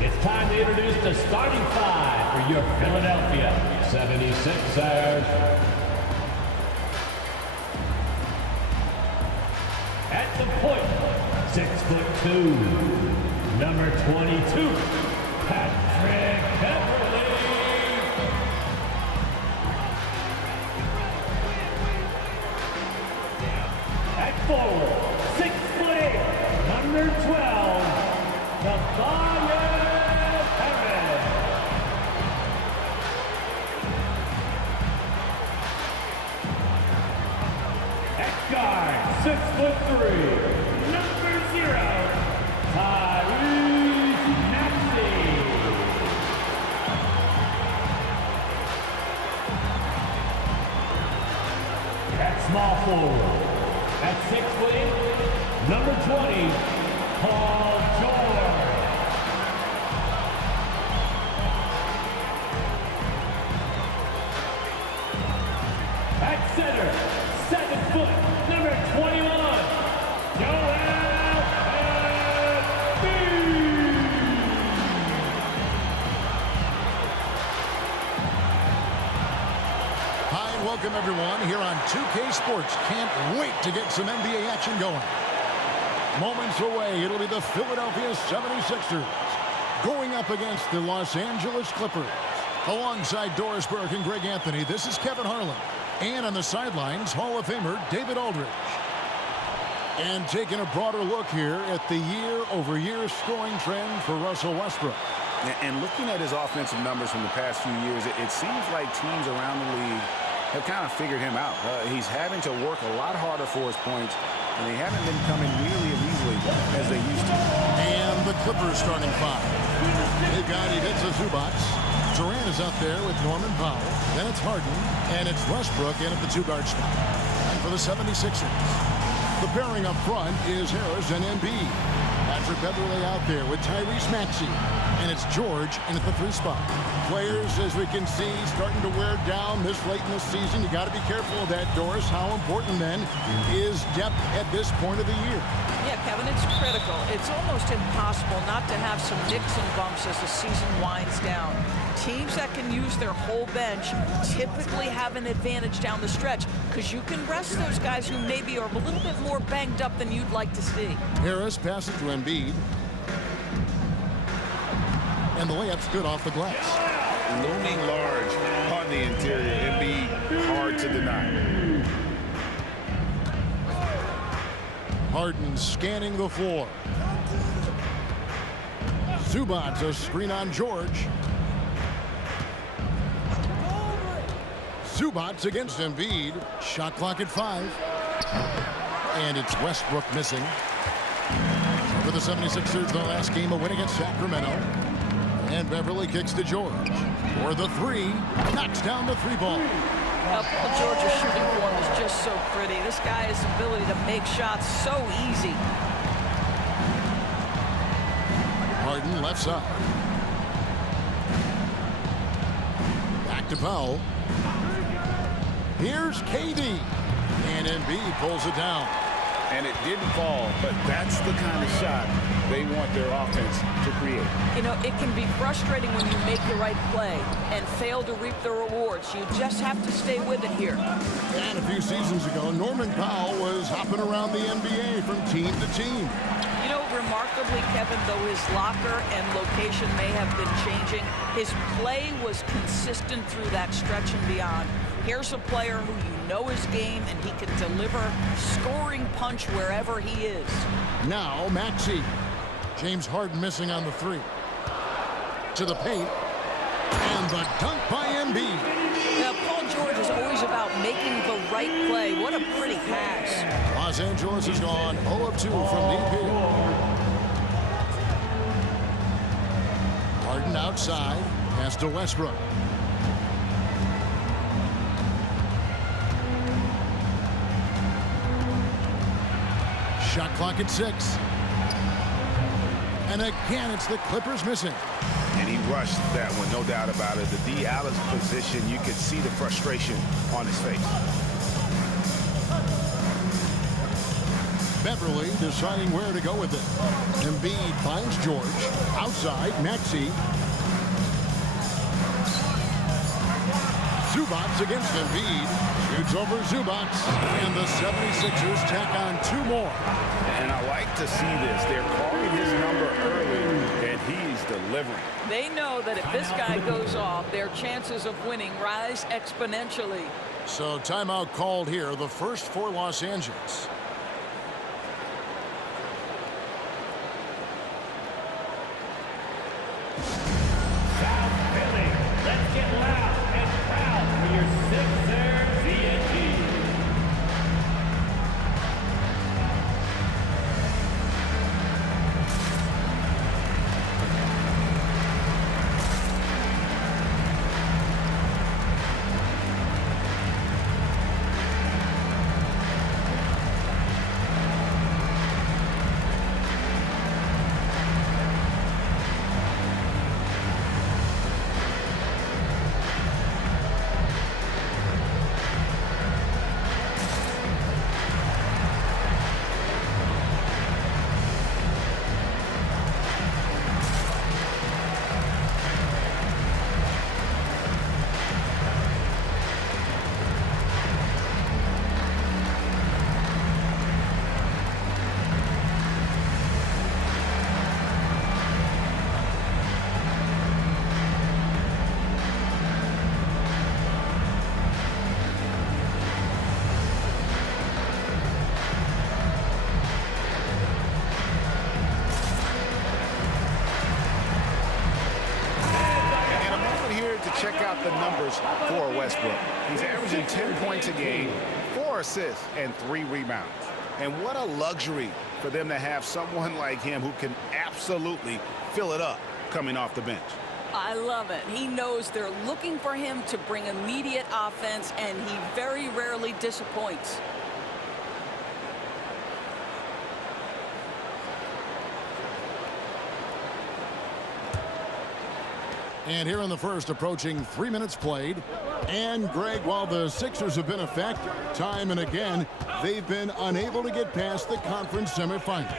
It's time to introduce the starting five for your Philadelphia 76ers. At the point, 6'2", number 22, Patrick Beverley. At forward, 6'8", number 12, Tobias Harris. At guard, 6'3", number 0, Tyrese Maxey. At small forward, at 6'8", number 20, Paul George. At center, 7 foot, number 21, Joel Embiid. Hi and welcome everyone here on 2K Sports. Can't wait to get some NBA action going. Moments away, it'll be the Philadelphia 76ers going up against the Los Angeles Clippers. Alongside Doris Burke and Greg Anthony, this is Kevin Harlan. And on the sidelines, Hall of Famer David Aldridge. And taking a broader look here at the year-over-year scoring trend for Russell Westbrook. And looking at his offensive numbers from the past few years, it seems like teams around the league have kind of figured him out. He's having to work a lot harder for his points, and they haven't been coming nearly as easily as they used to. And the Clippers starting five. They've got Ivica Zubac. Durant is out there with Norman Powell. Then it's Harden, and it's Westbrook in at the two-guard spot. And for the 76ers, the pairing up front is Harris and Embiid. Patrick Beverley out there with Tyrese Maxey. And it's George in at the three spot. Players, as we can see, starting to wear down this late in the season. You got to be careful of that, Doris. How important, then, is depth at this point of the year? Yeah, Kevin, it's critical. It's almost impossible not to have some nicks and bumps as the season winds down. Teams that can use their whole bench typically have an advantage down the stretch because you can rest those guys who maybe are a little bit more banged up than you'd like to see. Harris passes to Embiid. And the layup's good off the glass. Looming large on the interior. Embiid, hard to deny. Harden scanning the floor. Zubac, a screen on George. Zubac against Embiid. Shot clock at 5. And it's Westbrook missing. For the 76ers, the last game, a win against Sacramento. And Beverley kicks to George. For the three. Knocks down the three ball. Paul George's shooting form is just so pretty. This guy has the ability to make shots so easy. Harden left side. Back to Powell. Here's KD. And Embiid pulls it down. And it didn't fall, but that's the kind of shot they want their offense to create. You know, it can be frustrating when you make the right play and fail to reap the rewards. You just have to stay with it here. And a few seasons ago, Norman Powell was hopping around the NBA from team to team. You know, remarkably, Kevin, though his locker and location may have been changing, his play was consistent through that stretch and beyond. Here's a player who you know his game, and he can deliver scoring punch wherever he is. Now, Maxey. James Harden missing on the three. To the paint. And the dunk by Embiid. Now, Paul George is always about making the right play. What a pretty pass. Los Angeles has gone 0 of 2 from deep here. Harden outside. Pass to Westbrook. Shot clock at 6. And again, it's the Clippers missing. And he rushed that one, no doubt about it. The D. Allen's position, you could see the frustration on his face. Beverley deciding where to go with it. Embiid finds George. Outside, Maxey. Zubats against Embiid. Shoots over Zubats. And the 76ers tack on 2 more. And I like to see this. They're calling his number early, and he's delivering. They know that if this guy goes off, their chances of winning rise exponentially. So timeout called here, the first for Los Angeles. South Philly, let's get loud and proud for your Sixers TNT. Check out the numbers for Westbrook. He's averaging 10 points a game, 4 assists, and 3 rebounds. And what a luxury for them to have someone like him who can absolutely fill it up coming off the bench. I love it. He knows they're looking for him to bring immediate offense, and he very rarely disappoints. And here in the first, approaching 3 minutes played. And, Greg, while the Sixers have been a factor time and again, they've been unable to get past the conference semifinal.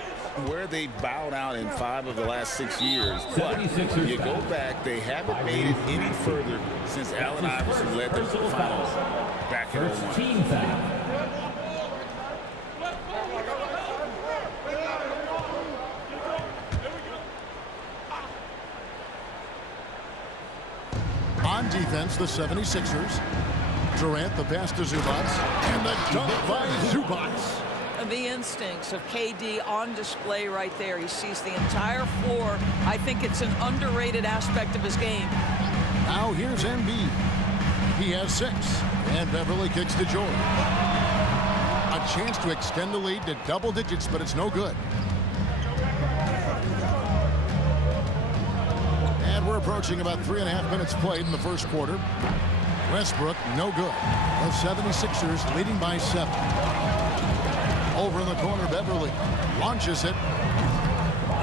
Where they bowed out in 5 of the last 6 years. But 76ers you go back, they haven't made it any further since Allen Iverson led them to the finals back in First 01. team foul. On defense, the 76ers. Durant, the pass to Zubats. And the dunk by Zubats. The instincts of KD on display right there. He sees the entire floor. I think it's an underrated aspect of his game. Now here's Embiid. He has 6. And Beverly kicks to George. A chance to extend the lead to double digits, but it's no good. And we're approaching about 3.5 minutes played in the first quarter. Westbrook, no good. The 76ers leading by 7. Over in the corner, Beverly launches it.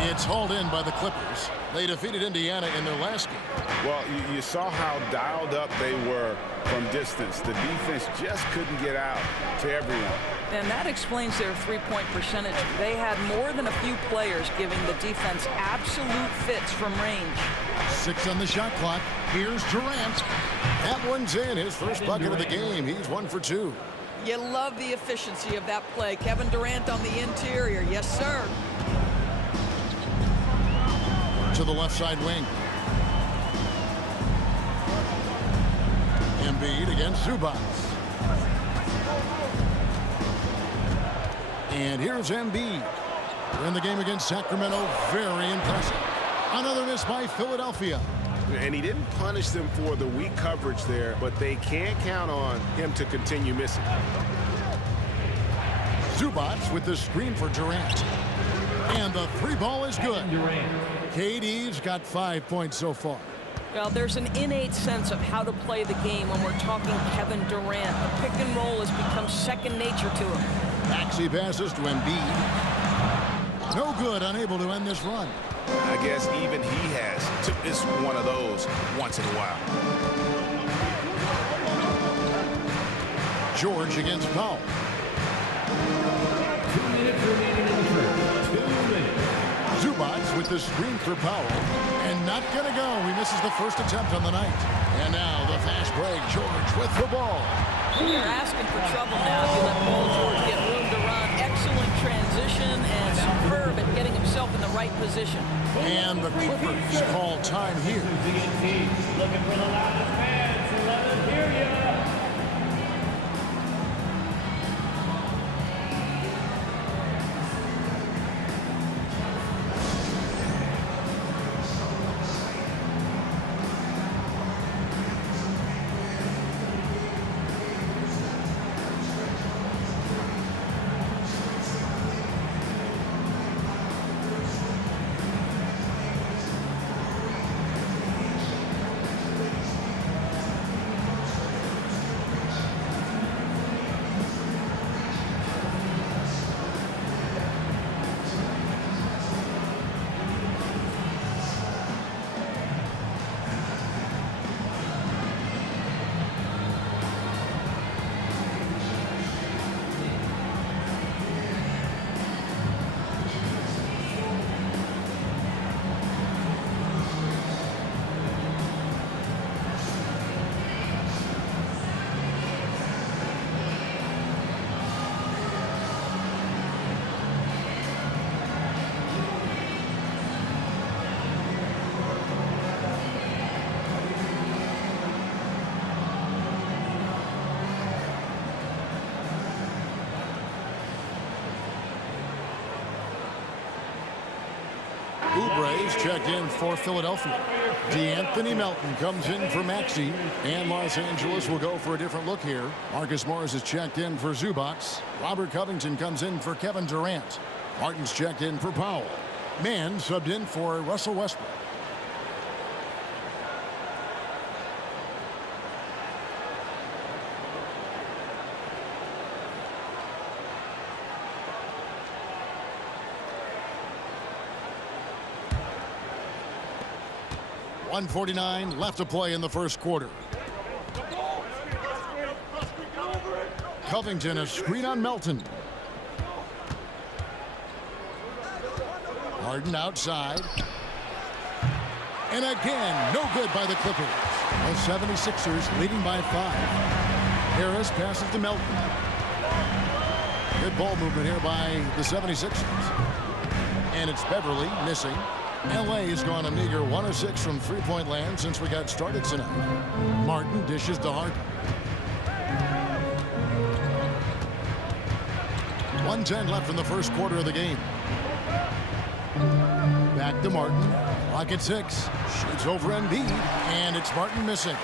It's hauled in by the Clippers. They defeated Indiana in their last game. Well, you saw how dialed up they were from distance. The defense just couldn't get out to everyone. And that explains their three-point percentage. They had more than a few players giving the defense absolute fits from range. 6 on the shot clock. Here's Durant. That one's in. His first bucket of the game. He's 1 for 2. You love the efficiency of that play. Kevin Durant on the interior. Yes, sir. To the left side wing. Embiid against Zubats. And here's Embiid. In the game against Sacramento, very impressive. Another miss by Philadelphia. And he didn't punish them for the weak coverage there, but they can't count on him to continue missing. Zubats with the screen for Durant. And the 3 ball is good. KD's got 5 points so far. Well, there's an innate sense of how to play the game when we're talking Kevin Durant. The pick and roll has become second nature to him. Maxey passes to Embiid. No good, unable to end this run. I guess even he has to miss one of those once in a while. George against Powell. 2 minutes remaining in the first. 2 minutes. Zubats with the screen for Powell. And not going to go. He misses the first attempt on the night. And now the fast break. George with the ball. You're asking for trouble now if you let Paul George get room to run. Excellent transition and superb at getting himself in the right position. And the Clippers call time here. Looking for the loudest fans. Let us hear ya. Oubre's checked in for Philadelphia. DeAnthony Melton comes in for Maxey. And Los Angeles will go for a different look here. Marcus Morris is checked in for Zubac. Robert Covington comes in for Kevin Durant. Martin's checked in for Powell. Mann subbed in for Russell Westbrook. .149 left to play in the first quarter. Covington, a screen on Melton. Harden outside. And again, no good by the Clippers. The 76ers leading by 5. Harris passes to Melton. Good ball movement here by the 76ers. And it's Beverly missing. L.A. has gone a meager 1 of 6 from three-point land since we got started tonight. Martin dishes to Harden. 1:10 left in the first quarter of the game. Back to Martin. Clock at 6. Shoots over Embiid, and it's Martin missing.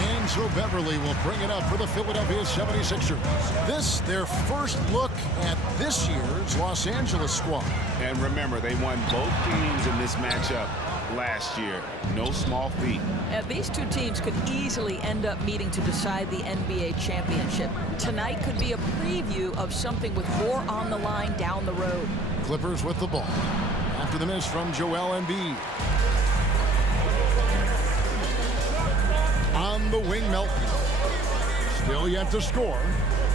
And so Beverly will bring it up for the Philadelphia 76ers. This, their first look at this year's Los Angeles squad. And remember, they won both teams in this matchup last year. No small feat. These two teams could easily end up meeting to decide the NBA championship. Tonight could be a preview of something with more on the line down the road. Clippers with the ball. After the miss from Joel Embiid. On the wing, Melton. Still yet to score.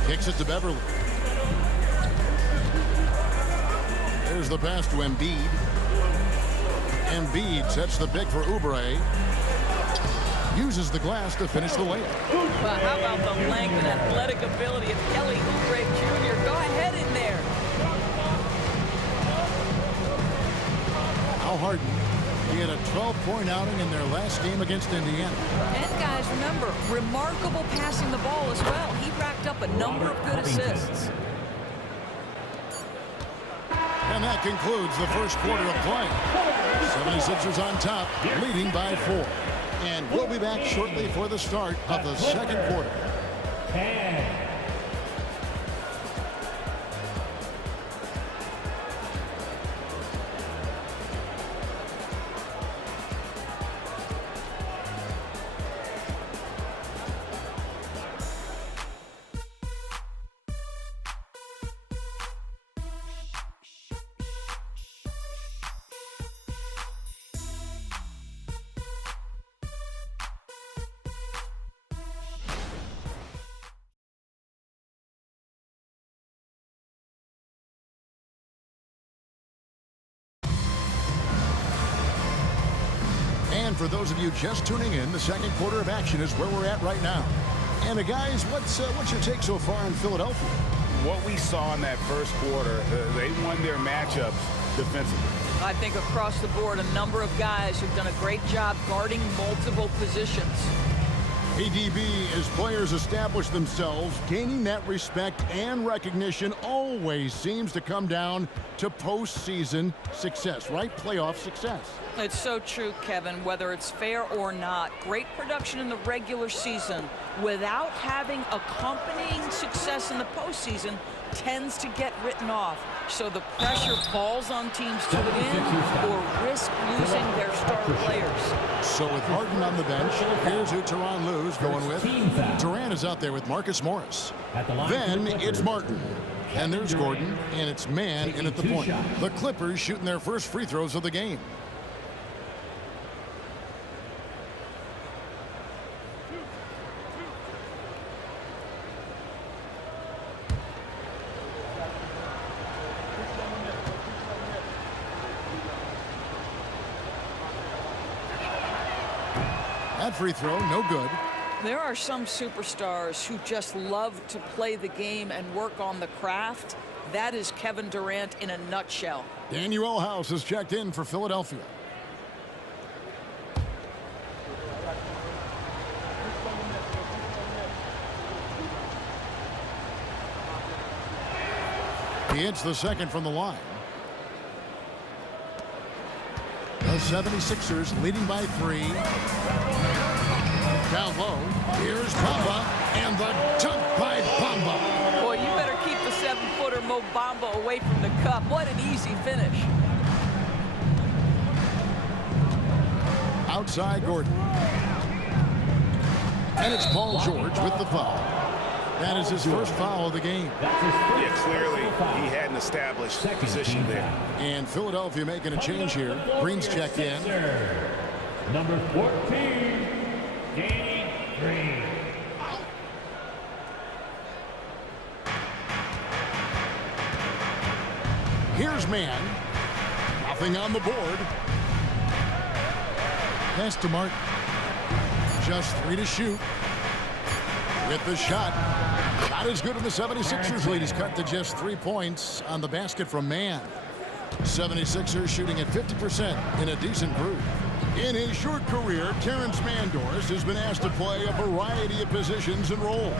Kicks it to Beverly. There's the pass to Embiid. Embiid sets the pick for Oubre. Uses the glass to finish the layup. Well, how about the length and athletic ability of Kelly Oubre Jr.? Go ahead in there. Al Harden. He had a 12-point outing in their last game against Indiana. And guys, remember, remarkable passing the ball as well. He racked up a number of good assists. And that concludes the first quarter of play. 76ers on top, leading by 4. And we'll be back shortly for the start of the second quarter. 10. And for those of you just tuning in, the second quarter of action is where we're at right now. And guys, what's your take so far in Philadelphia? What we saw in that first quarter, they won their matchups defensively. I think across the board, a number of guys who've done a great job guarding multiple positions. ADB, as players establish themselves, gaining that respect and recognition always seems to come down to postseason success, right? Playoff success. It's so true, Kevin, whether it's fair or not. Great production in the regular season without having accompanying success in the postseason tends to get written off. So the pressure falls on teams to win or risk losing their star players. So with Harden on the bench, here's who Tyronn Lue's going with. Durant is out there with Marcus Morris. Then it's Martin. And there's Gordon, and it's man in at the point. The Clippers shooting their first free throws of the game. That free throw, no good. There are some superstars who just love to play the game and work on the craft. That is Kevin Durant in a nutshell. Danuel House has checked in for Philadelphia. He hits the second from the line. The 76ers leading by 3. Down low, here's Bamba, and the dunk by Bamba. Boy, you better keep the 7-footer Mo Bamba away from the cup. What an easy finish. Outside Gordon. And it's Paul George with the foul. That is his first foul of the game. Yeah, clearly he hadn't established position there. And Philadelphia making a change here. Green's checked in. Number 14, Danny Green. Here's man. Nothing on the board. Pass to Martin. Just 3 to shoot. With the shot. Not as good in the 76ers lead. He's cut to just 3 points on the basket from Mann. 76ers shooting at 50% in a decent group. In his short career, Terrence Mandors has been asked to play a variety of positions and roles.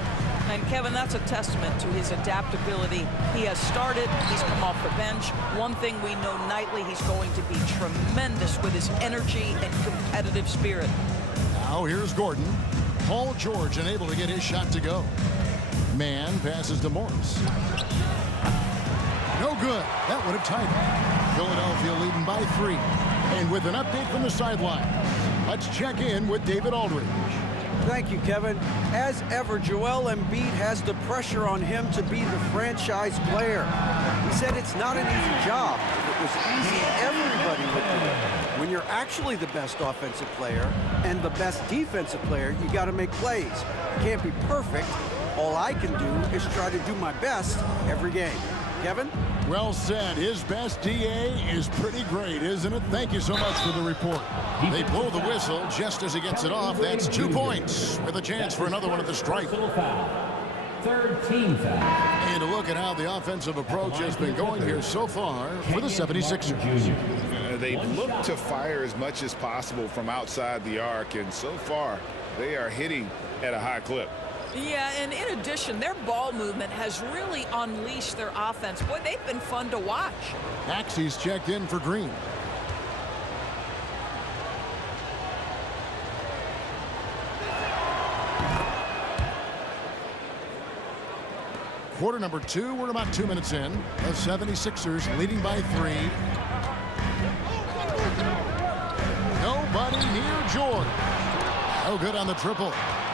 And Kevin, that's a testament to his adaptability. He has started, he's come off the bench. One thing we know nightly, he's going to be tremendous with his energy and competitive spirit. Now here's Gordon. Paul George unable to get his shot to go. Mann passes to Morris. No good. That would have tied it. Philadelphia leading by 3. And with an update from the sideline, let's check in with David Aldridge. Thank you, Kevin. As ever, Joel Embiid has the pressure on him to be the franchise player. He said it's not an easy job. If it was easy, everybody would do it. When you're actually the best offensive player and the best defensive player, you got to make plays. You can't be perfect. All I can do is try to do my best every game. Kevin? Well said. His best DA is pretty great, isn't it? Thank you so much for the report. They blow the whistle just as he gets it off. That's 2 points with a chance for another one at the stripe. Third team foul. And a look at how the offensive approach has been going here so far for the 76ers. They've looked to fire as much as possible from outside the arc, and so far they are hitting at a high clip. Yeah, and in addition, their ball movement has really unleashed their offense. Boy, they've been fun to watch. Maxey's checked in for Green. Quarter number 2, we're about 2 minutes in. The 76ers leading by 3. Nobody near George. No good on the triple.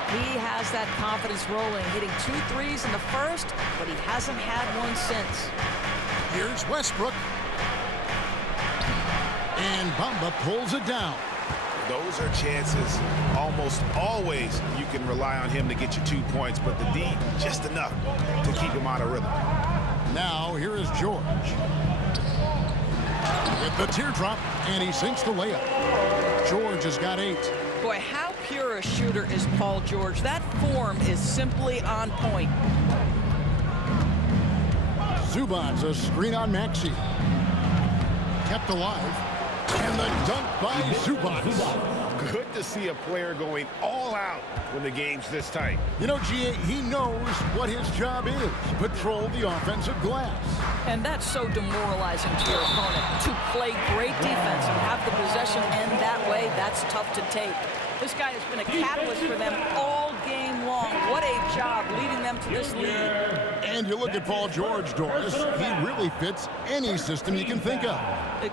He has that confidence rolling, hitting 2 threes in the first, but he hasn't had one since. Here's Westbrook. And Bamba pulls it down. Those are chances almost always you can rely on him to get you 2 points, but the D just enough to keep him out of rhythm. Now here is George. With the teardrop, and he sinks the layup. George has got 8. Boy, how pure a shooter is Paul George. That form is simply on point. Zubac, a screen on Maxey. Kept alive. And the dunk by Zubac. Good to see a player going all out when the game's this tight. You know, G.A., he knows what his job is. Patrol the offensive glass. And that's so demoralizing to your opponent. To play great defense and have the possession end that way, that's tough to take. This guy has been a catalyst for them all game long. What a job leading them to this lead. And you look at Paul George, Doris, he really fits any system you can think of.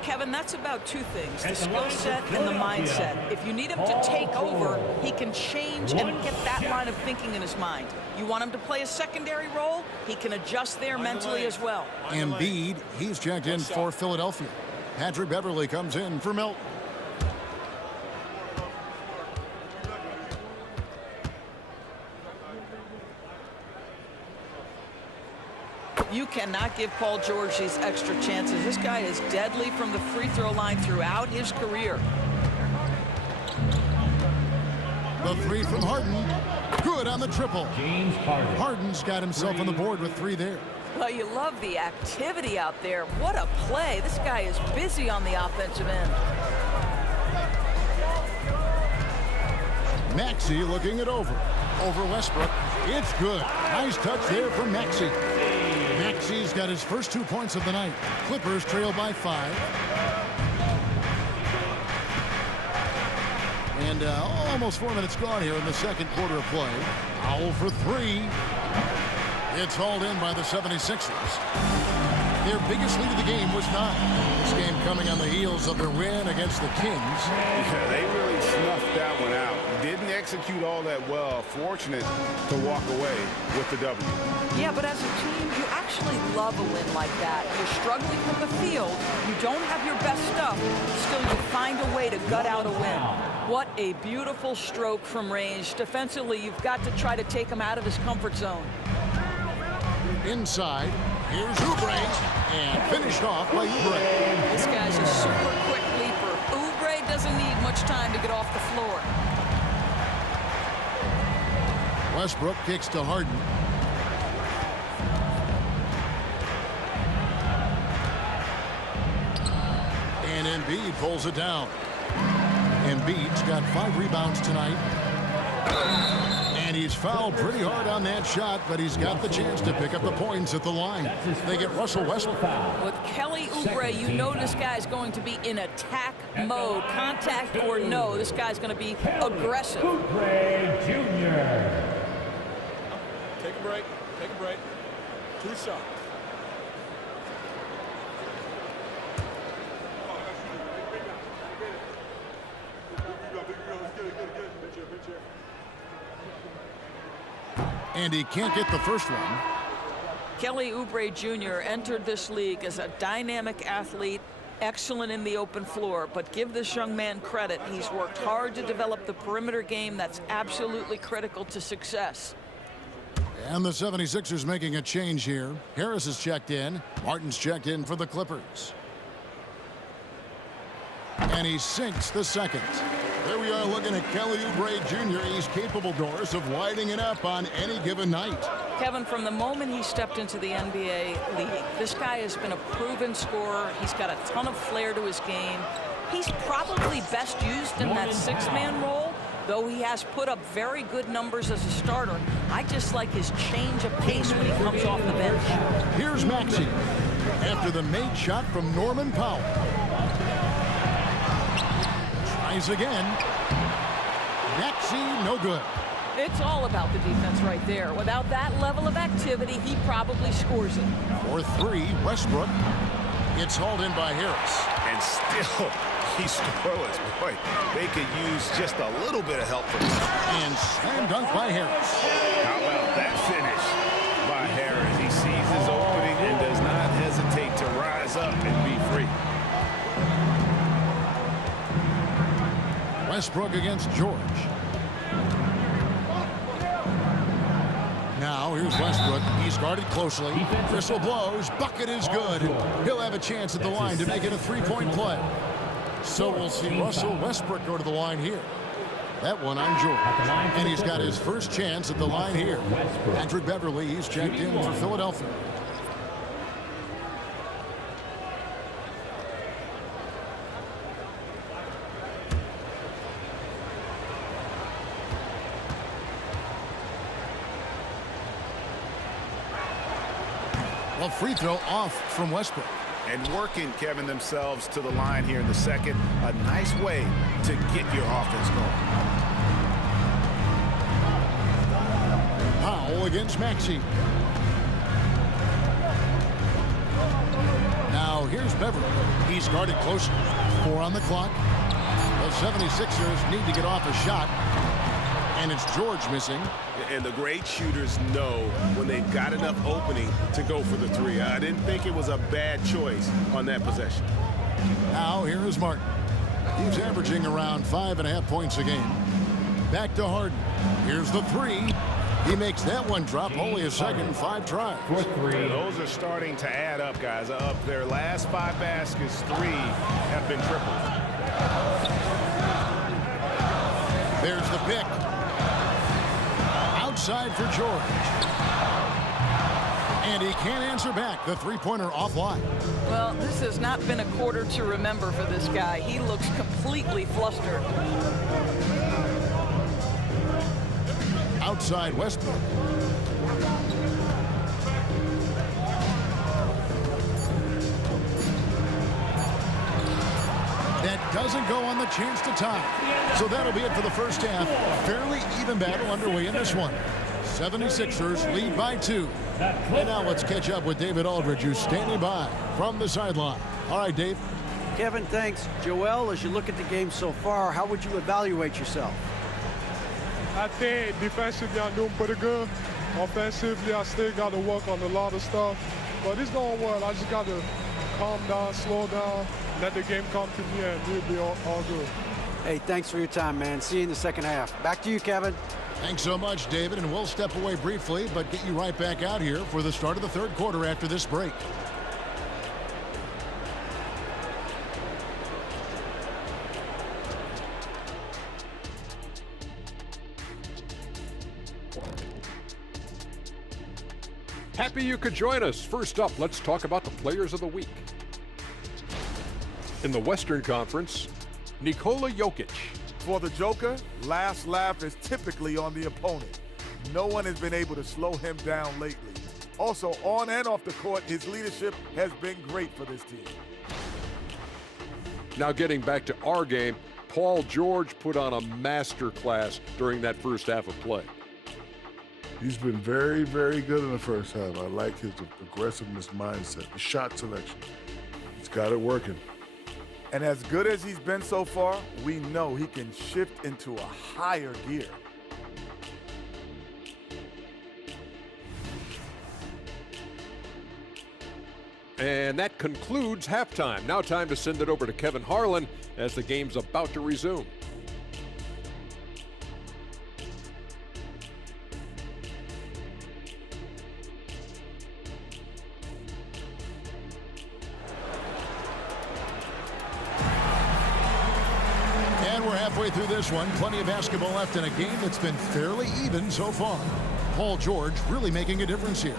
Kevin, that's about two things, the skill set and the mindset. If you need him to take over, he can change and get that line of thinking in his mind. You want him to play a secondary role, he can adjust there mentally as well. Embiid, he's checked in for Philadelphia. Patrick Beverley comes in for Milton. You cannot give Paul George these extra chances. This guy is deadly from the free throw line throughout his career. The 3 from Harden. Good on the triple. James Harden. Harden's got himself on the board with 3 there. Well, you love the activity out there. What a play. This guy is busy on the offensive end. Maxey looking it over. Over Westbrook. It's good. Nice touch there from Maxey. Maxey's got his first 2 points of the night. Clippers trail by 5. And almost 4 minutes gone here in the second quarter of play. Powell for 3. It's hauled in by the 76ers. Their biggest lead of the game was 9. This game coming on the heels of their win against the Kings. Yeah, they really snuffed that one out. Didn't execute all that well. Fortunate to walk away with the W. Yeah, but as a team, you actually love a win like that. You're struggling from the field. You don't have your best stuff. Still, you find a way to gut out a win. What a beautiful stroke from range. Defensively, you've got to try to take him out of his comfort zone. Inside, here's Oubre, and finished off by Oubre. This guy's a super quick leaper. Oubre doesn't need much time to get off the floor. Westbrook kicks to Harden. And Embiid pulls it down. Embiid's got 5 rebounds tonight. And he's fouled pretty hard on that shot, but he's got the chance to pick up the points at the line. They get Russell Westbrook. With Kelly Oubre, you know this guy's going to be in attack mode. Contact or no, this guy's going to be aggressive. Oubre Jr. Take a break. Take a break. 2 shots. And he can't get the first one. Kelly Oubre Jr. entered this league as a dynamic athlete, excellent in the open floor, but give this young man credit. He's worked hard to develop the perimeter game that's absolutely critical to success. And the 76ers making a change here. Harris is checked in. Martin's checked in for the Clippers. And he sinks the second. There we are looking at Kelly Oubre Jr. He's capable, Doris, of lighting it up on any given night. Kevin, from the moment he stepped into the NBA league, this guy has been a proven scorer. He's got a ton of flair to his game. He's probably best used in that 6-man role, though he has put up very good numbers as a starter. I just like his change of pace when he comes off the bench. Here's Maxey after the made shot from Norman Powell. Tries again. Maxey, no good. It's all about the defense right there. Without that level of activity, he probably scores it. For 3, Westbrook. It's hauled in by Harris. And still, he's scoreless. Boy, they could use just a little bit of help from him. And slam dunk by Harris. How about that finish by Harris? He sees his opening and does not hesitate to rise up and be free. Westbrook against George. Now here's Westbrook. He's guarded closely. Whistle blows. Bucket is good. He'll have a chance at the line to make it a three-point play. So we'll see Russell Westbrook go to the line here. That one on George. And he's got his first chance at the line here. Patrick Beverley, he's checked in for Philadelphia. Well, free throw off from Westbrook. And working, Kevin, themselves to the line here in the second. A nice way to get your offense going. Powell against Maxey. Now here's Beverly. He's guarded closely. 4 on the clock. The 76ers need to get off a shot. And it's George missing. And the great shooters know when they've got enough opening to go for the three. I didn't think it was a bad choice on that possession. Now here is Martin. He's averaging around 5.5 points a game. Back to Harden. Here's the three. He makes that one drop only a second, 5 tries. Those are starting to add up, guys. Of their last 5 baskets, 3 have been triples. There's the pick. Outside for George. And he can't answer back. The three-pointer offline. Well, this has not been a quarter to remember for this guy. He looks completely flustered. Outside Westbrook. That doesn't go on the chance to tie. So that'll be it for the first half. Fairly even battle underway in this one. 76ers lead by 2. And now let's catch up with David Aldridge, who's standing by from the sideline. All right, Dave. Kevin, thanks. Joel, as you look at the game so far, how would you evaluate yourself? I think defensively I'm doing pretty good. Offensively, I still got to work on a lot of stuff. But it's going well. I just got to calm down, slow down, let the game come to me, and we'll be all good. Hey, thanks for your time, man. See you in the second half. Back to you, Kevin. Thanks so much, David, and we'll step away briefly, but get you right back out here for the start of the third quarter after this break. Happy you could join us. First up, let's talk about the players of the week. In the Western Conference, Nikola Jokic. For the Joker, last laugh is typically on the opponent. No one has been able to slow him down lately. Also, on and off the court, his leadership has been great for this team. Now getting back to our game, Paul George put on a master class during that first half of play. He's been very, very good in the first half. I like his aggressiveness mindset, the shot selection. He's got it working. And as good as he's been so far, we know he can shift into a higher gear. And that concludes halftime. Now time to send it over to Kevin Harlan as the game's about to resume. Halfway through this one, plenty of basketball left in a game that's been fairly even so far. Paul George really making a difference here.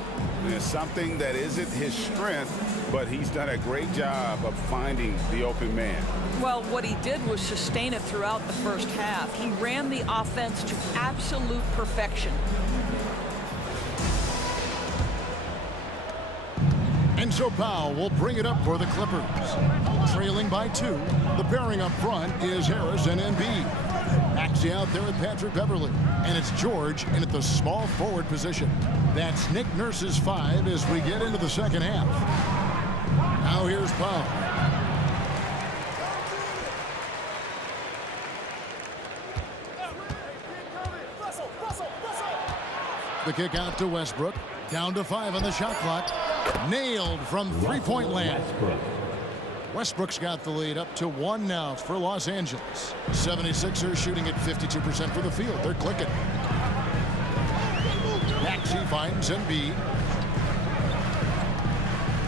It's something that isn't his strength, but he's done a great job of finding the open man. Well, what he did was sustain it throughout the first half. He ran the offense to absolute perfection. And so Powell will bring it up for the Clippers. Trailing by 2, the pairing up front is Harris and Embiid. Maxey out there with Patrick Beverley. And it's George in at the small forward position. That's Nick Nurse's 5 as we get into the second half. Now here's Powell. The kick out to Westbrook. Down to 5 on the shot clock. Nailed from three-point land. Westbrook's got the lead up to 1 now for Los Angeles. 76ers shooting at 52% for the field. They're clicking. Maxey finds Embiid.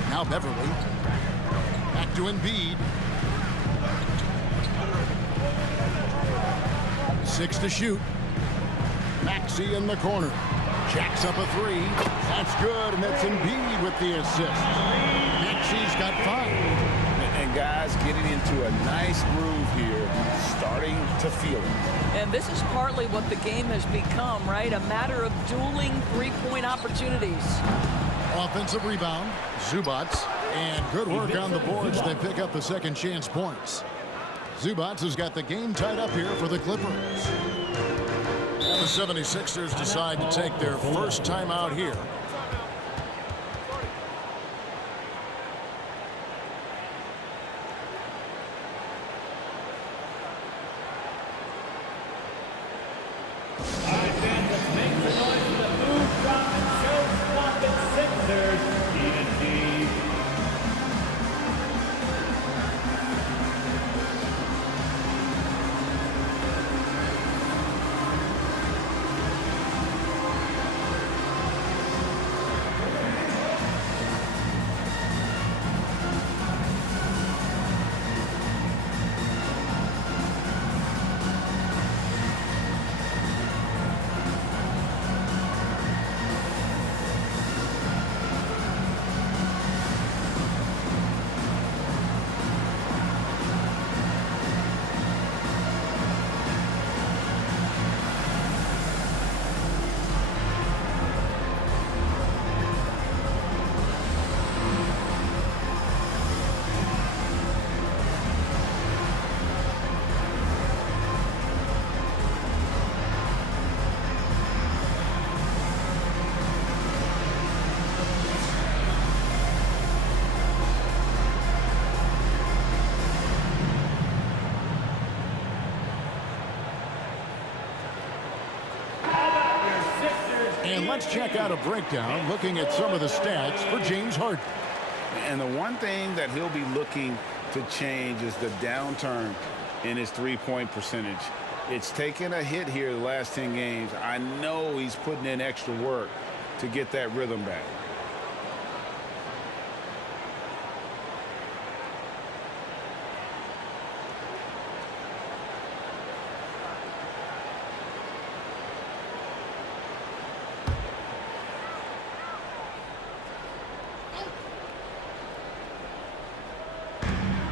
Now Beverly. Back to Embiid. 6 to shoot. Maxey in the corner. Jacks up a 3. That's good, and that's Embiid with the assist. Maxey's got 5. And guys getting into a nice groove here, starting to feel it. And this is partly what the game has become, right? A matter of dueling three-point opportunities. Offensive rebound, Zubac, and good work on the boards. They pick up the second chance points. Zubac has got the game tied up here for the Clippers. The 76ers decide to take their first time out here. And let's check out a breakdown looking at some of the stats for James Harden. And the one thing that he'll be looking to change is the downturn in his three-point percentage. It's taken a hit here the last 10 games. I know he's putting in extra work to get that rhythm back.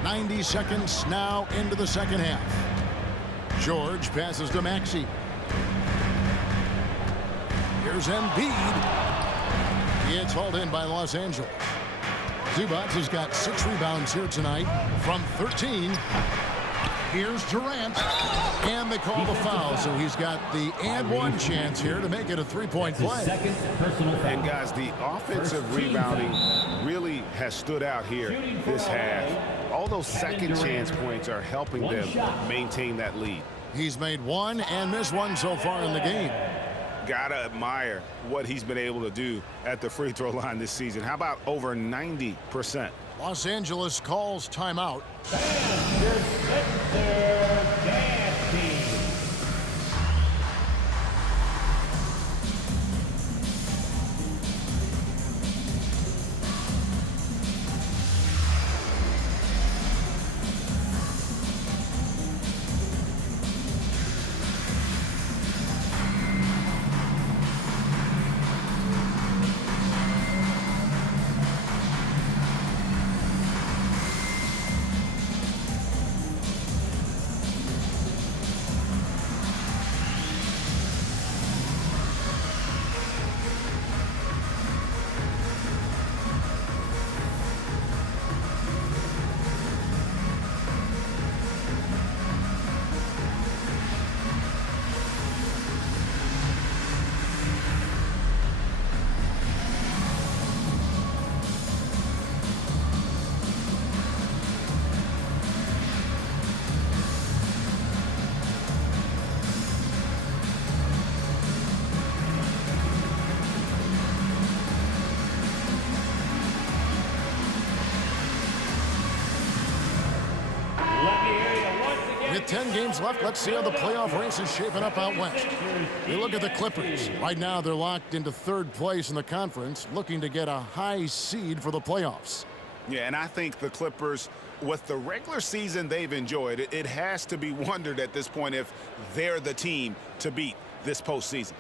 .90 seconds now into the second half. George passes to Maxey. Here's Embiid. It's hauled in by Los Angeles. Zubac has got 6 rebounds here tonight from 13. Here's Durant. And they call the foul, so he's got the and one chance here to make it a three-point play. And guys, the offensive rebounding really has stood out here this half. All those second chance points are helping them maintain that lead. He's made 1 and missed 1 so far in the game. Gotta admire what he's been able to do at the free throw line this season. How about over 90%? Los Angeles calls timeout. 10 games left. Let's see how the playoff race is shaping up out west. You look at the Clippers. Right now, they're locked into third place in the conference, looking to get a high seed for the playoffs. Yeah, and I think the Clippers, with the regular season they've enjoyed, it has to be wondered at this point if they're the team to beat this postseason.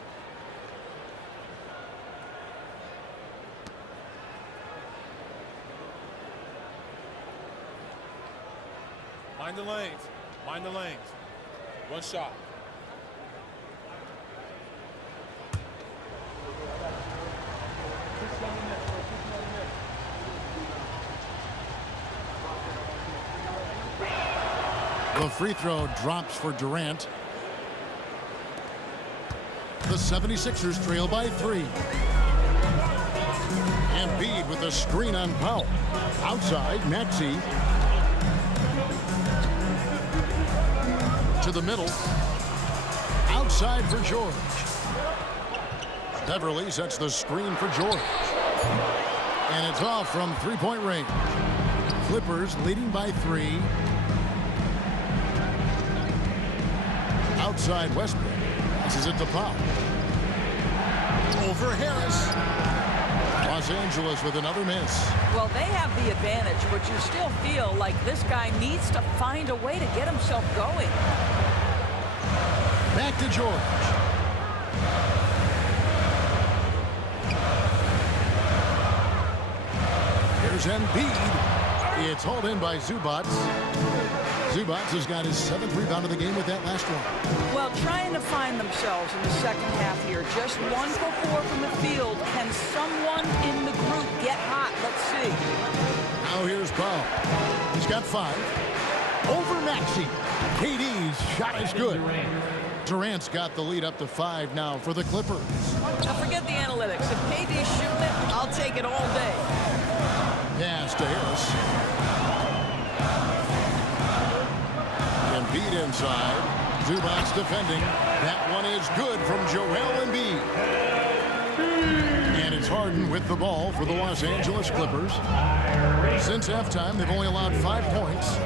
Mind the lanes. Mind the lanes. One shot. The free throw drops for Durant. The 76ers trail by 3. Embiid with a screen on Powell. Outside, Maxey. To the middle. Outside for George. Beverly sets the screen for George. And it's off from three-point range. Clippers leading by 3. Outside Westbrook. Passes it to Powell. Over Harris. Los Angeles with another miss. Well, they have the advantage, but you still feel like this guy needs to find a way to get himself going. Back to George. Here's Embiid. It's hauled in by Zubac. Zubac has got his 7th rebound of the game with that last one. Well, trying to find themselves in the second half here. Just 1 for 4 from the field. Can someone in the group get hot? Let's see. Now here's Powell. He's got 5. Over Maxey. KD's shot is good. Durant's got the lead up to 5 now for the Clippers. Now forget the analytics. If KD's shooting it, I'll take it all day. Pass to Harris. Embiid inside. Zubac defending. That one is good from Joel Embiid. And it's Harden with the ball for the Los Angeles Clippers. Since halftime, they've only allowed 5 points.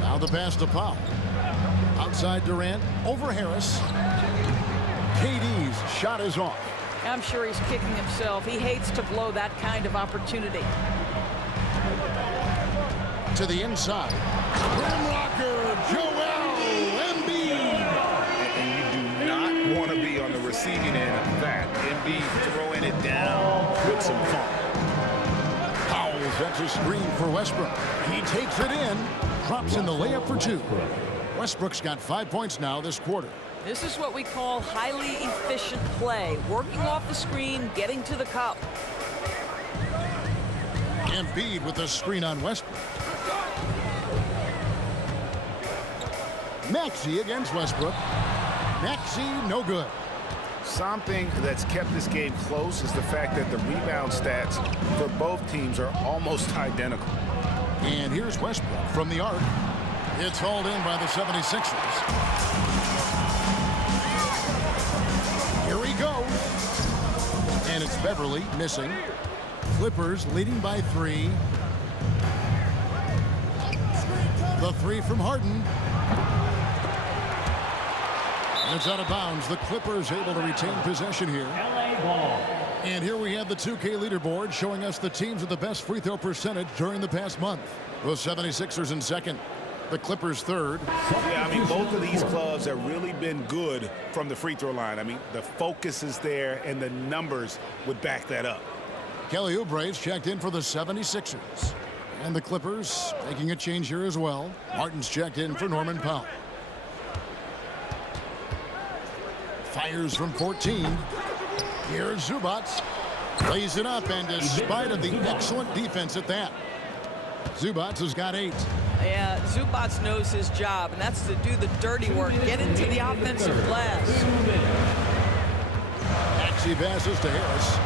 Now the pass to Powell. Outside Durant. Over Harris. KD's shot is off. I'm sure he's kicking himself. He hates to blow that kind of opportunity. To the inside. Rim rocker, Joel Embiid. And you do not want to be on the receiving end of that. Embiid throwing it down with some fun. Powell sets a screen for Westbrook. He takes it in. Drops in the layup for 2. Westbrook's got 5 points now this quarter. This is what we call highly efficient play. Working off the screen, getting to the cup. Embiid with the screen on Westbrook. Maxey against Westbrook. Maxey, no good. Something that's kept this game close is the fact that the rebound stats for both teams are almost identical. And here's Westbrook from the arc. It's hauled in by the 76ers. Here he goes. And it's Beverly missing. Clippers leading by 3. The 3 from Harden. And it's out of bounds. The Clippers able to retain possession here. And here we have the 2K leaderboard showing us the teams with the best free throw percentage during the past month. The 76ers in second. The Clippers third. Yeah, I mean, both of these clubs have really been good from the free throw line. I mean, the focus is there, and the numbers would back that up. Kelly Oubre's checked in for the 76ers. And the Clippers making a change here as well. Martin's checked in for Norman Powell. Fires from 14. Here's Zubac. Plays it up, and despite of the excellent defense at that, Zubac has got 8. Yeah, Zubac knows his job, and that's to do the dirty work. Get into the offensive glass. Maxey passes to Harris.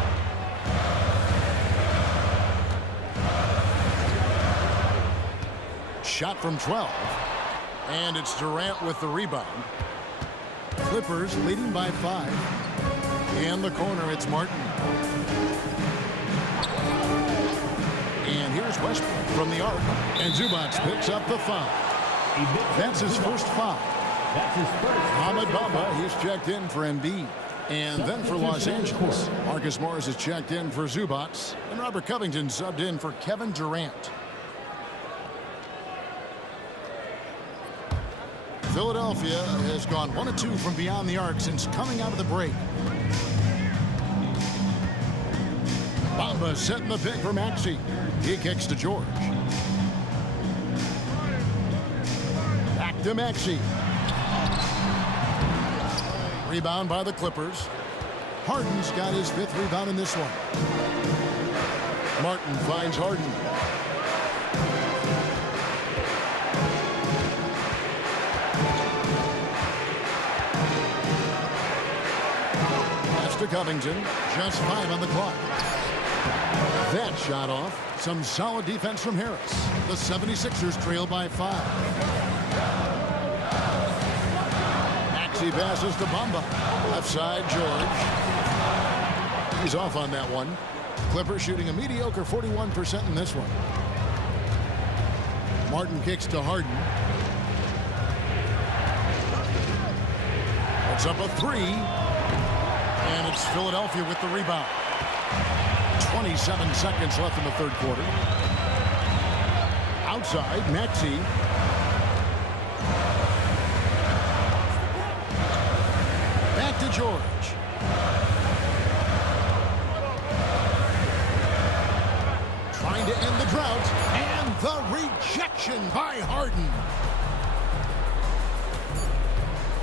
Shot from 12. And it's Durant with the rebound. Clippers leading by 5. In the corner, it's Martin. And here's Westbrook from the arc. And Zubac picks up the foul. That's his first foul. That's his first. Ahmed Bamba, he's checked in for Embiid. And then for Los Angeles, Marcus Morris is checked in for Zubats. And Robert Covington subbed in for Kevin Durant. Philadelphia has gone 1 of 2 from beyond the arc since coming out of the break. Bamba setting the pick for Maxey. He kicks to George. Back to Maxey. Rebound by the Clippers. Harden's got his 5th rebound in this one. Martin finds Harden. Pass to Covington. Just 5 on the clock. That shot off. Some solid defense from Harris. The 76ers trail by 5. Maxey passes to Bamba. Left side, George. He's off on that one. Clippers shooting a mediocre 41% in this one. Martin kicks to Harden. Puts up a 3. And it's Philadelphia with the rebound. 27 seconds left in the 3rd quarter. Outside, Maxey. Back to George. Trying to end the drought. And the rejection by Harden.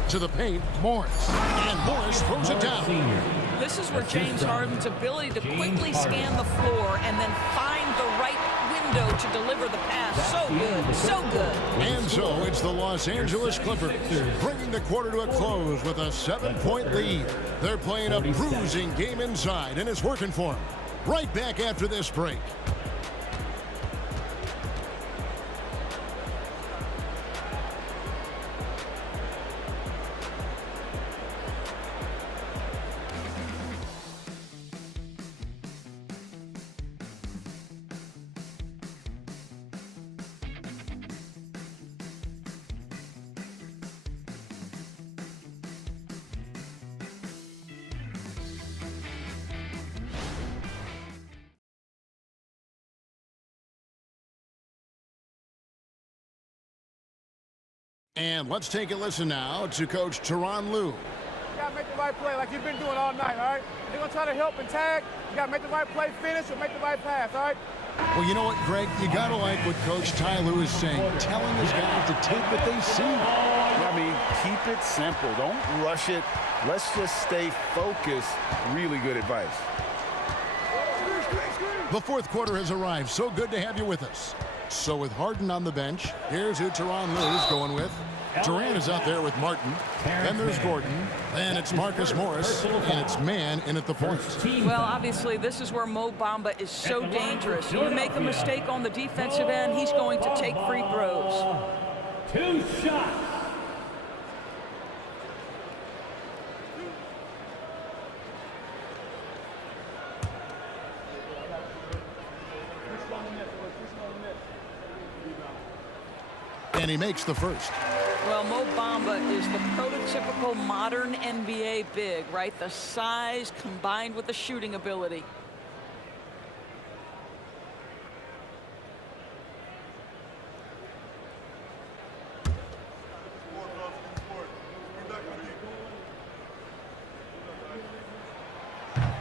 To the paint, Morris. And Morris throws it down. This is where James Harden's ability to quickly scan the floor and then find the right window to deliver the pass. So good, so good. And so it's the Los Angeles Clippers bringing the quarter to a close with a 7-point lead. They're playing a bruising game inside, and it's working for them. Right back after this break. And let's take a listen now to Coach Tyronn Lue. You got to make the right play like you've been doing all night, all right? They're going to try to help and tag. You got to make the right play, finish, or make the right pass, all right? Well, you know what, Greg? You got to like what Coach Ty Lue is saying, telling his guys to take what they see. Yeah, I mean, keep it simple. Don't rush it. Let's just stay focused. Really good advice. The 4th quarter has arrived. So good to have you with us. So with Harden on the bench, here's who Tyronn Lue is going with. Durant is out there with Martin. Then there's Gordon. Then it's Marcus Morris. And it's man in at the point. Well, obviously, this is where Mo Bamba is so dangerous. You make a mistake on the defensive end, he's going to take free throws. 2 shots. And he makes the first. Well, Mo Bamba is the prototypical modern NBA big, right? The size combined with the shooting ability.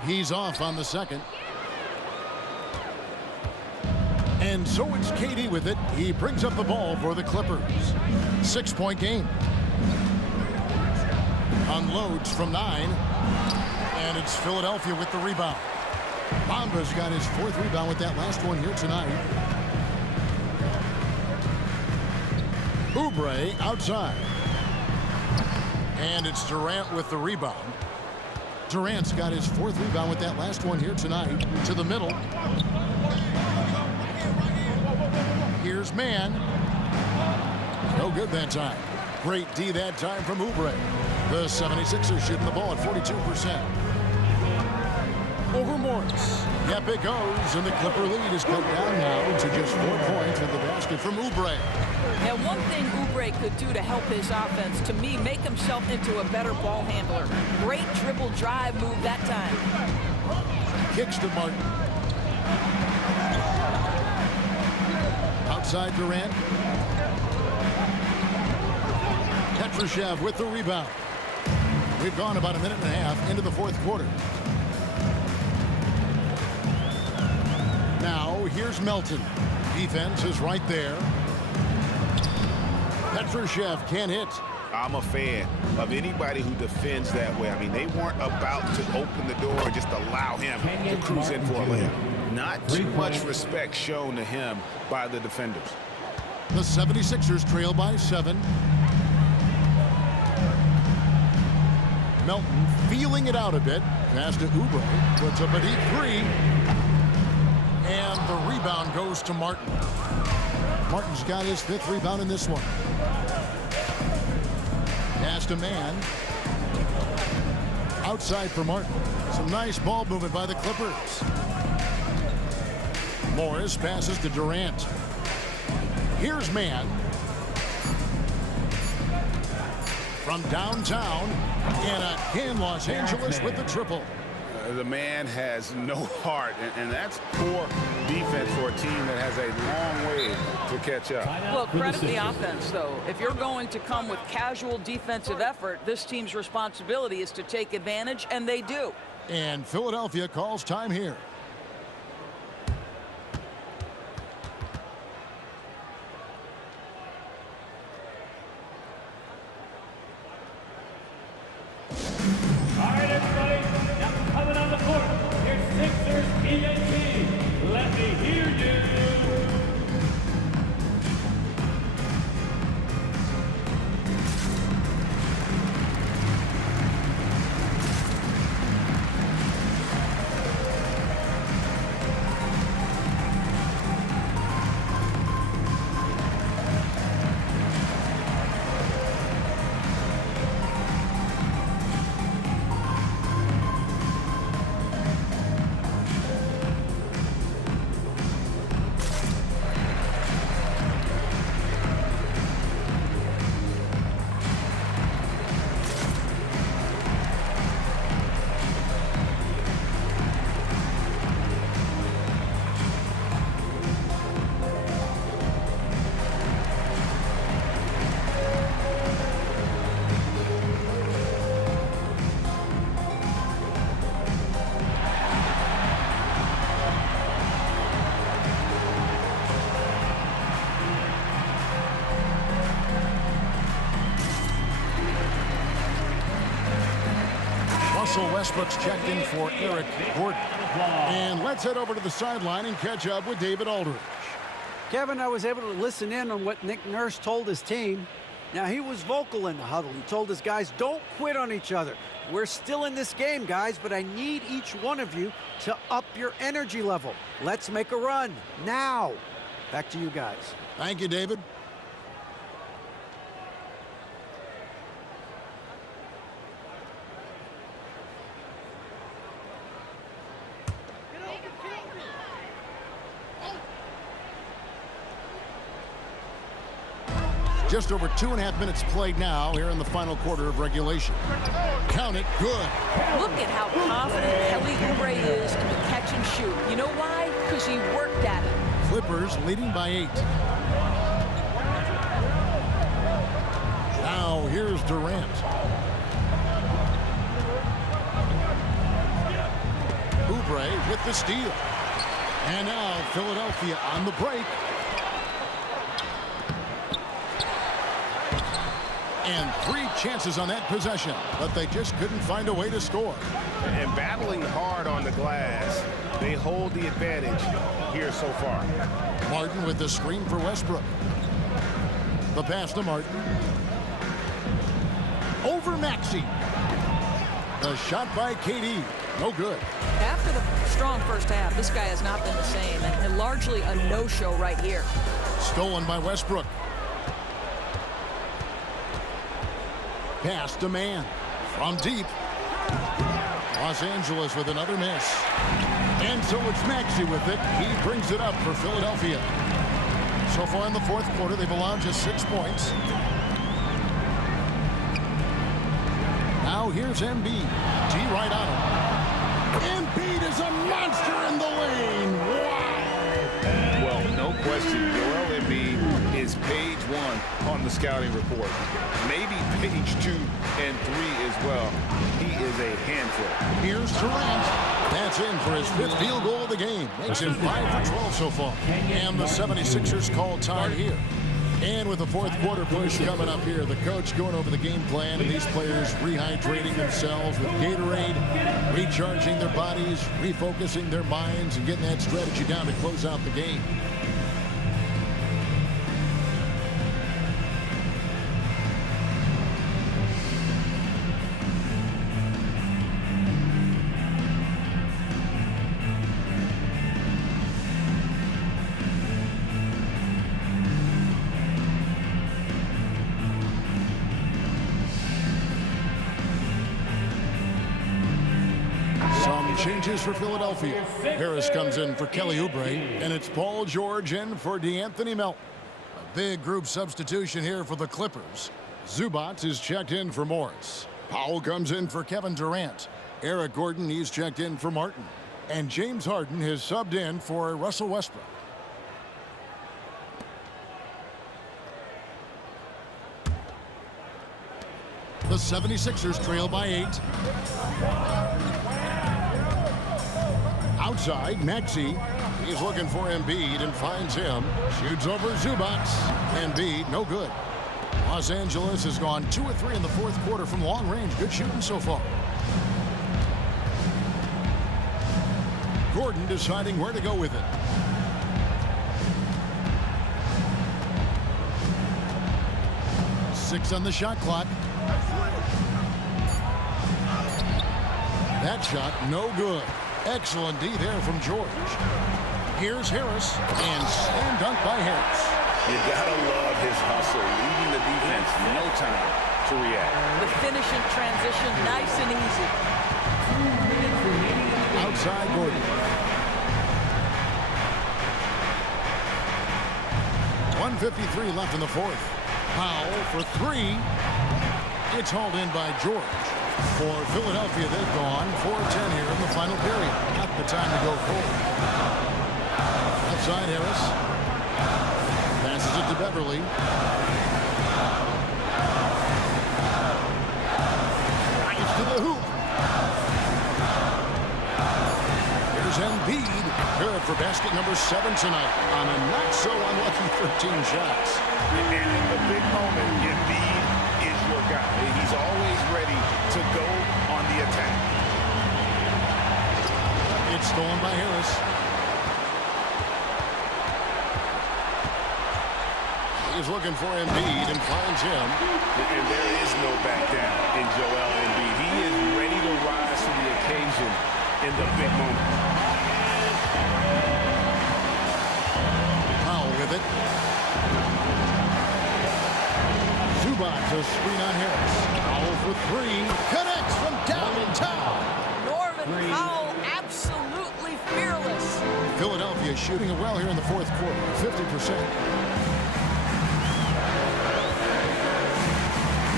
He's off on the second. And so it's KD with it. He brings up the ball for the Clippers. 6-point game. Unloads from 9. And it's Philadelphia with the rebound. Bamba's got his 4th rebound with that last one here tonight. Oubre outside. And it's Durant with the rebound. Durant's got his 4th rebound with that last one here tonight. To the middle. Here's man. No good that time. Great D that time from Oubre. The 76ers shooting the ball at 42%. Over Morris. Yep, it goes, and the Clipper lead is cut down now to just 4 points with the basket from Oubre. Now, one thing Oubre could do to help his offense, to me, make himself into a better ball handler. Great dribble drive move that time. Kicks to Martin. Outside Durant. Petrushev with the rebound. We've gone about a minute and a half into the fourth quarter. Now, here's Melton. Defense is right there. Petrushev can't hit. I'm a fan of anybody who defends that way. I mean, they weren't about to open the door and just allow him to cruise in for a layup. Not too much respect shown to him by the defenders. The 76ers trail by 7. Melton feeling it out a bit. Pass to Oubre. Puts up a deep 3. And the rebound goes to Martin. Martin's got his 5th rebound in this one. Pass to Mann. Outside for Martin. Some nice ball movement by the Clippers. Morris passes to Durant. Here's Mann. From downtown, and in Los Angeles with the triple. The man has no heart, and that's poor defense for a team that has a long way to catch up. Well, credit the offense, though. If you're going to come with casual defensive effort, this team's responsibility is to take advantage, and they do. And Philadelphia calls time here. All right, everybody. Now coming on the court, your Sixers ENT. Let me hear you. Russell Westbrook's checked in for Eric Gordon. And let's head over to the sideline and catch up with David Aldridge. Kevin, I was able to listen in on what Nick Nurse told his team. Now, he was vocal in the huddle. He told his guys, don't quit on each other. We're still in this game, guys, but I need each one of you to up your energy level. Let's make a run now. Back to you guys. Thank you, David. Just over 2.5 minutes played now here in the final quarter of regulation. Count it, good. Look at how confident Kelly Oubre is in the catch and shoot. You know why? Because he worked at it. Clippers leading by 8. Now here's Durant. Oubre with the steal. And now Philadelphia on the break. And 3 chances on that possession, but they just couldn't find a way to score. And battling hard on the glass, they hold the advantage here so far. Martin with the screen for Westbrook. The pass to Martin. Over Maxey. The shot by KD. No good. After the strong first half, this guy has not been the same, and largely a no-show right here. Stolen by Westbrook. Pass to Mann. From deep. Los Angeles with another miss. And so it's Maxey with it. He brings it up for Philadelphia. So far in the fourth quarter, they've allowed just 6 points. Now here's Embiid. G right on him. Embiid is a monster in the lane. Wow. Well, no question, Joel Embiid is page 1 on the scouting report. Maybe page 2 and 3 as well. He is a handful. Here's Durant. That's in for his 5th field goal of the game. Makes him 5 for 12 so far. And the 76ers call time here. And with the fourth quarter push coming up here, the coach going over the game plan and these players rehydrating themselves with Gatorade, recharging their bodies, refocusing their minds, and getting that strategy down to close out the game. Changes for Philadelphia. Harris comes in for Kelly Oubre, and it's Paul George in for DeAnthony Melton. A big group substitution here for the Clippers. Zubac is checked in for Morris. Powell comes in for Kevin Durant. Eric Gordon, he's checked in for Martin. And James Harden has subbed in for Russell Westbrook. The 76ers trail by 8. Outside, Maxey. He's looking for Embiid and finds him. Shoots over Zubac. Embiid, no good. Los Angeles has gone 2 of 3 in the fourth quarter from long range. Good shooting so far. Gordon deciding where to go with it. Six on the shot clock. That shot, no good. Excellent D there from George. Here's Harris, and slam dunk by Harris. You gotta love his hustle, leading the defense, no time to react. The finish in transition, nice and easy. Outside Gordon. 1:53 left in the fourth. Powell for 3. It's hauled in by George. For Philadelphia, they've gone 4-10 here in the final period. Not the time to go forward. Outside Harris. Passes it to Beverly. Drives to the hoop. Here's Embiid. Good for basket number 7 tonight on a not-so-unlucky 13 shots. And in the big moment, Embiid is your guy. He's always ready to go on the attack. It's stolen by Harris. He's looking for Embiid and finds him. And there is no back down in Joel Embiid. He is ready to rise to the occasion in the big moment. Powell with it. Zubac, a screen on Harris. Powell for 3. Connects from downtown. Norman Powell, absolutely fearless. Philadelphia shooting it well here in the fourth quarter, 50%.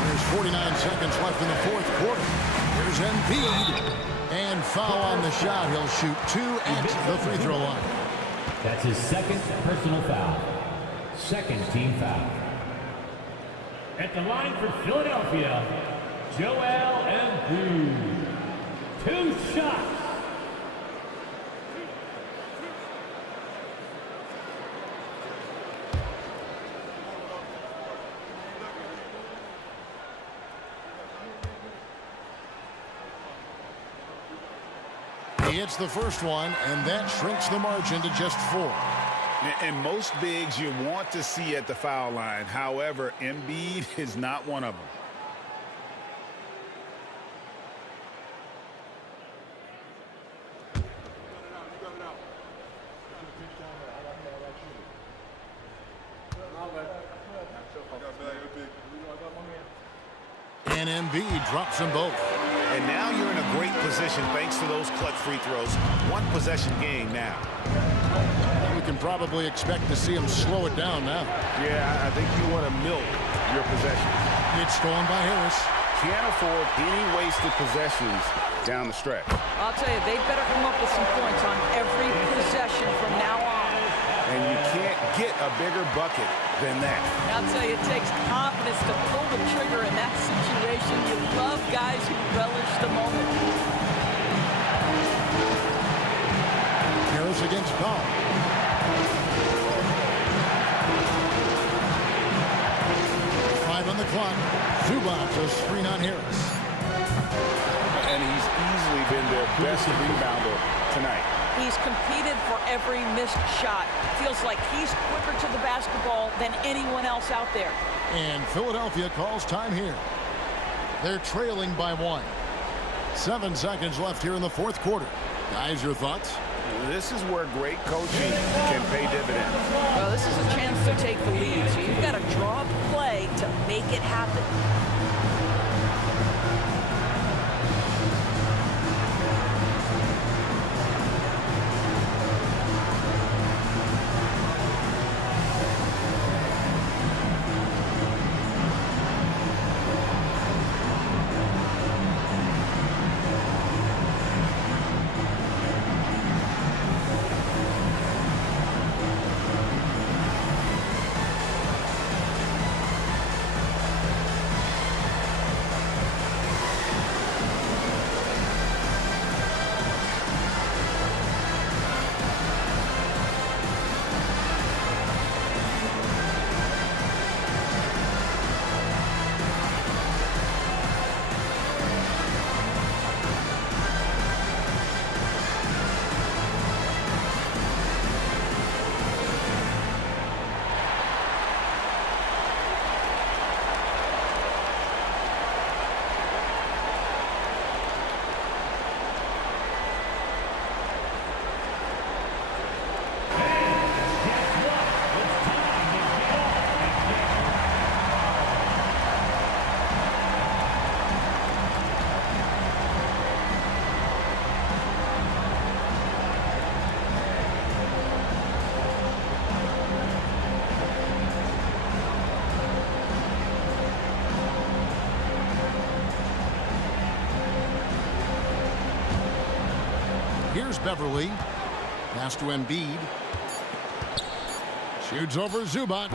There's 49 seconds left in the fourth quarter. Here's Embiid. And foul on the shot. He'll shoot 2 at the free throw line. That's his second personal foul. Second team foul. At the line for Philadelphia, Joel Embiid. 2 shots. He hits the first one, and that shrinks the margin to just 4. And most bigs you want to see at the foul line. However, Embiid is not one of them. And Embiid drops them both. And now you're in a great position thanks to those clutch free throws. One possession game now. can probably expect to see him slow it down now. Yeah, I think you want to milk your possessions. It's stolen by Harris. Can't afford any wasted possessions down the stretch. I'll tell you, they better come up with some points on every possession from now on. And you can't get a bigger bucket than that. I'll tell you, it takes confidence to pull the trigger in that situation. You love guys who relish the moment. Harris against Powell. Five on the clock. Zubac a screen on Harris. And he's easily been their best rebounder tonight. He's competed for every missed shot. Feels like he's quicker to the basketball than anyone else out there. And Philadelphia calls time here. They're trailing by 1. 7 seconds left here in the fourth quarter. Guys, your thoughts? This is where great coaching can pay dividends. Well, this is a chance to take the lead, so you've got to draw up a play to make it happen. Here's Beverly. Pass to Embiid. Shoots over Zubac.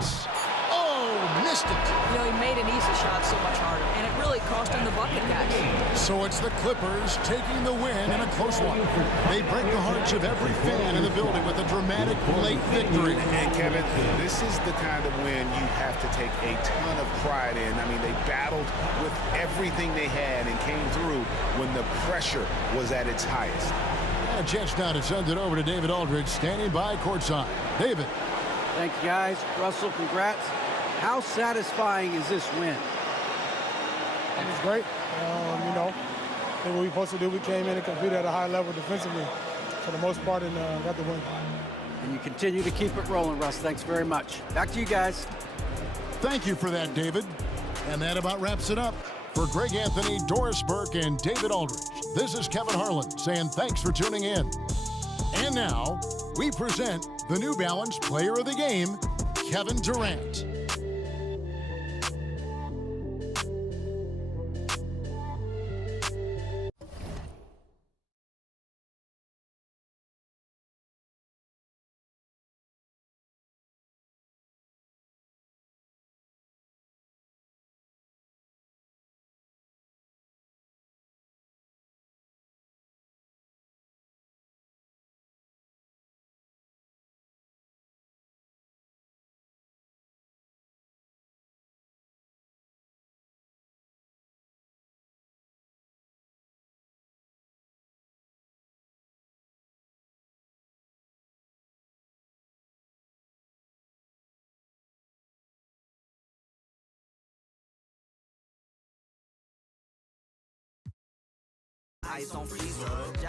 Oh, missed it. You know, he made an easy shot so much harder, and it really cost him the bucket, guys. So it's the Clippers taking the win in a close one. They break the hearts of every fan in the building with a dramatic late victory. And Kevin, this is the kind of win you have to take a ton of pride in. I mean, they battled with everything they had and came through when the pressure was at its highest. A chance now to send it over to David Aldridge, standing by courtside. David. Thank you, guys. Russell, congrats. How satisfying is this win? It was great. You know, I think what we were supposed to do, we came in and competed at a high level defensively for the most part and got the win. And you continue to keep it rolling, Russ. Thanks very much. Back to you guys. Thank you for that, David. And that about wraps it up. For Greg Anthony, Doris Burke, and David Aldridge, this is Kevin Harlan saying thanks for tuning in. And now, we present the New Balance Player of the Game, Kevin Durant. Eyes on freezer.